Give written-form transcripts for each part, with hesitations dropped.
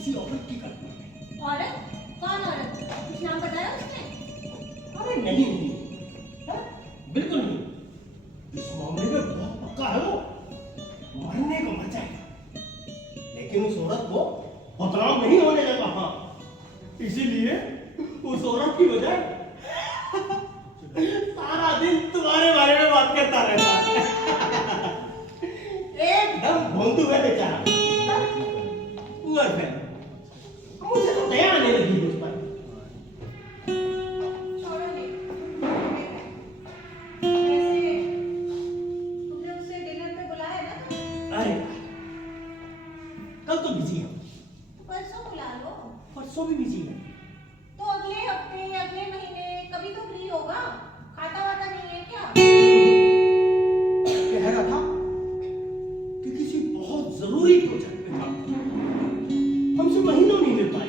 किसी औरत की कल्पना में। औरत? कौन औरत? कुछ नाम बताया उसने? अरे नहीं नहीं, हाँ? बिल्कुल नहीं। इस मामले में बहुत पक्का है वो, मरने को मर जाएगा, लेकिन उस औरत को बदनाम नहीं होने देगा। हाँ, इसीलिए उस औरत की वजह सारा दिन तुम्हारे बारे में बात करता रहता है। एकदम भोंदू है बेचारा। उम्र है, मुझे तो दया आने लगी उस पर। छोड़ो नहीं। वैसे तुमने उसे डिनर पे बुलाया ना? अरे कल तो बिजी हूँ, परसों बुला लो। परसों भी बिजी है। तो अगले हफ्ते, अगले महीने कभी तो फ्री होगा। खाता वाता नहीं है क्या? कह रहा था कि किसी बहुत जरूरी प्रोजेक्ट में काम कर रहा है। हमसे महीनों नहीं मिल पाए।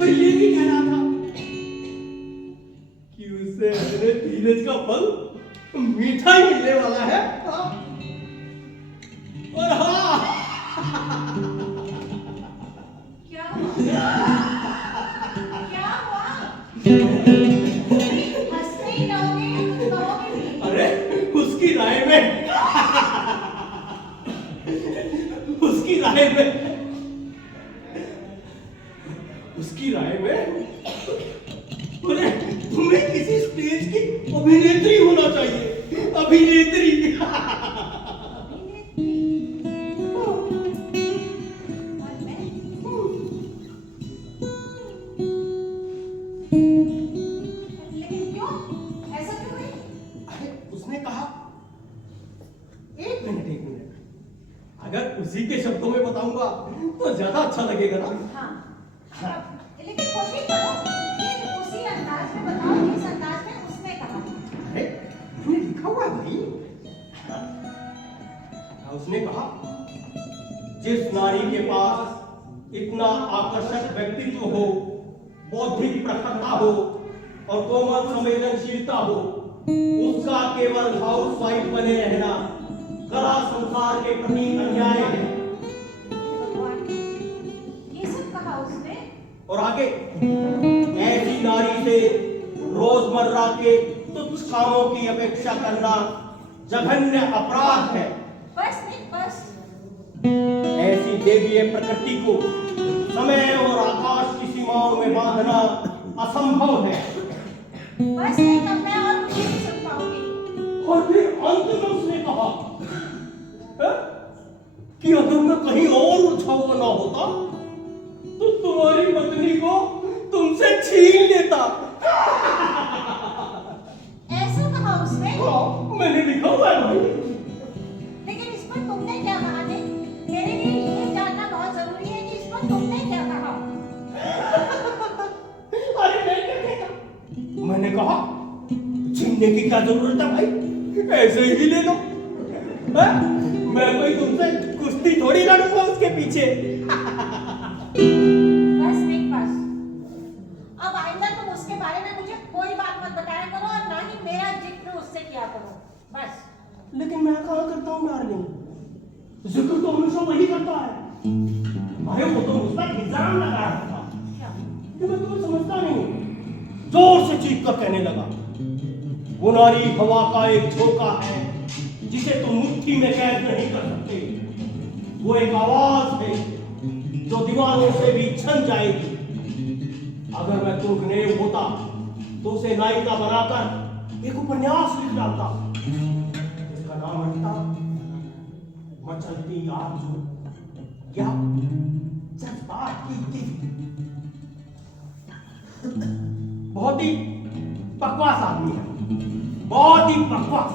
और ये भी कह रहा था कि उसे अपने धीरज का फल मीठा ही मिलने वाला है। हाँ? और हाँ, क्या हुआ? क्या हुआ? हंसते ही रहोगे, कहोगे भी। अरे उसकी राय में उसकी राय में उसकी राय में अरे तुम्हें किसी स्टेज की अभिनेत्री होना चाहिए। अभिनेत्री। और मैं? लेकिन क्यों? ऐसा क्यों है? अरे उसने कहा, एक मिनट, अगर उसी के शब्दों में बताऊंगा तो ज्यादा अच्छा लगेगा ना। हाँ। लेकिन कोशिश करो कि उसी अंदाज में बताओ जिस अंदाज में उसने कहा। अरे उसने लिखा हुआ है भाई। उसने कहा, जिस नारी के पास इतना आकर्षक व्यक्तित्व हो, बौद्धिक प्रखरता हो और कोमल संवेदनशीलता हो, उसका केवल हाउसवाइफ बने रहना कला संसार के प्रति अन्याय है। भगवान, ये सब कहा उसने? और आगे, ऐसी नारी से रोजमर्रा के तुच्छ कामों की अपेक्षा करना जघन्य अपराध है। बस नहीं, बस। ऐसी देवीय प्रकृति को समय और आकाश की सीमाओं में बांधना असंभव है। बस नहीं, तब मैं और कुछ नहीं सुन पाऊंगी। और फिर अंत में उसने कहा है? कि अगर मैं कहीं और उलझा हुआ ना होता तो तुम्हारी पत्नी को तुमसे छीन लेता। ऐसा कहा उसने? हाँ, मैंने लिखा हुआ है भाई। लेकिन इस पर तुमने क्या कहा? मेरे लिए ये जानना बहुत जरूरी है कि इस पर तुमने क्या कहा? अरे मैं क्या कहता? मैंने कहा, छीनने की क्या जरूरत है भाई, ऐसे ही ले लो। है? मैं कोई तुमसे कुश्ती थोड़ी लड़ूंगा उसके पीछे। बस नहीं, बस। अब आइंदा तुम उसके बारे में मुझे कोई बात मत बताया करो और ना ही मेरा जिक्र उससे किया करो। बस। लेकिन मैं कहाँ करता हूँ डार्लिंग, जिक्र तो हमेशा वही करता है। भाई वो तो मुझ पर इल्जाम लगा रहा था कि मैं तुम्हें समझता नहीं। जोर से चीख कर कहने लगा, वो नारी हवा का एक झोंका है जिसे तुम मुट्ठी में कैद नहीं कर सकते। वो एक आवाज है जो दीवारों से भी छन जाएगी। अगर मैं तुर्गनेव होता तो उसे नायिका बनाकर एक उपन्यास लिख डालता जिसका नाम रखता मचलती आरज़ू या जज्बात की किसी। बहुत ही बकवास आदमी है, बहुत ही बकवास।